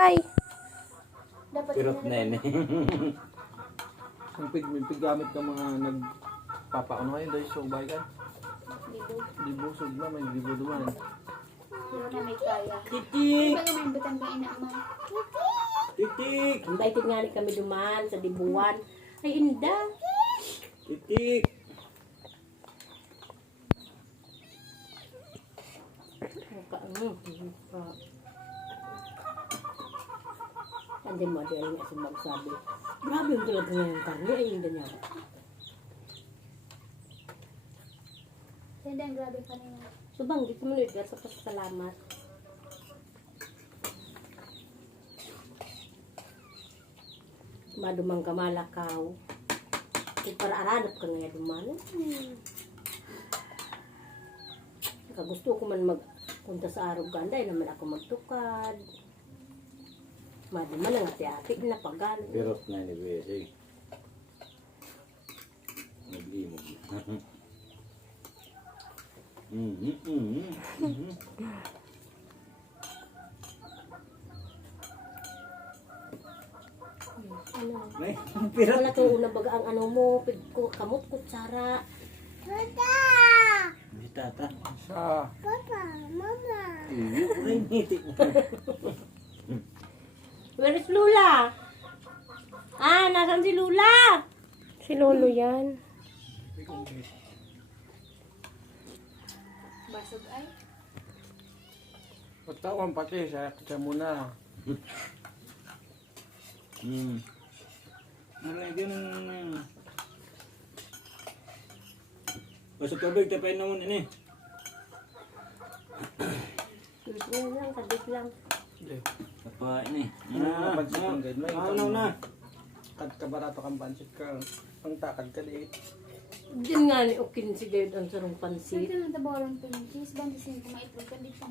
Ay, Dapat Pirot na yun eh. Ang gamit ng mga nagpapaano ngayon dahil sa bayan. Libo. Libo, sug na, may libo duman. Yun na may kaya. Titik! Iba naman batang ba inaamay? Titik! invited nga rin kami duman sa Dibuan. Ay, inda. Titik! Hindi mo, di nga si Bob sabi. Grabe yung talaga nga yung karne. Ay, inda niya. Hindi, ang grabe pa niya. So, banggit mo ulit. Sa pasalamat. Madumang kamalakaw. Kung para aranap ka nga duman. Gusto ko man magpunta sa araw ganda. Ay naman ako magtukad. Maduman ang ati-ati na pagal. Pirot na ni Bessie. Nag-imog. Ano? May pirot. Wala itong unang baga ang ano mo. Kamot, kutsara. Si tata. Sa Ay, nitik mo. Where is Lula? Ah, nasan si Lula? Si Lolo yan. Basog ay. patawan pati sa muna. Maray din ang... Basta tubig, tapain na muna ni. Yan lang, kadit lang. Hindi. Tapain ni. Pansit kang guide. May Ano na? kabarato kang pansit ka. Ang takad ka di. Diyan nga ni Okin si Gayod ang sarong pansit. Saan ka nang tabawalan pinches? Bandisin ko maitlog ka dito pang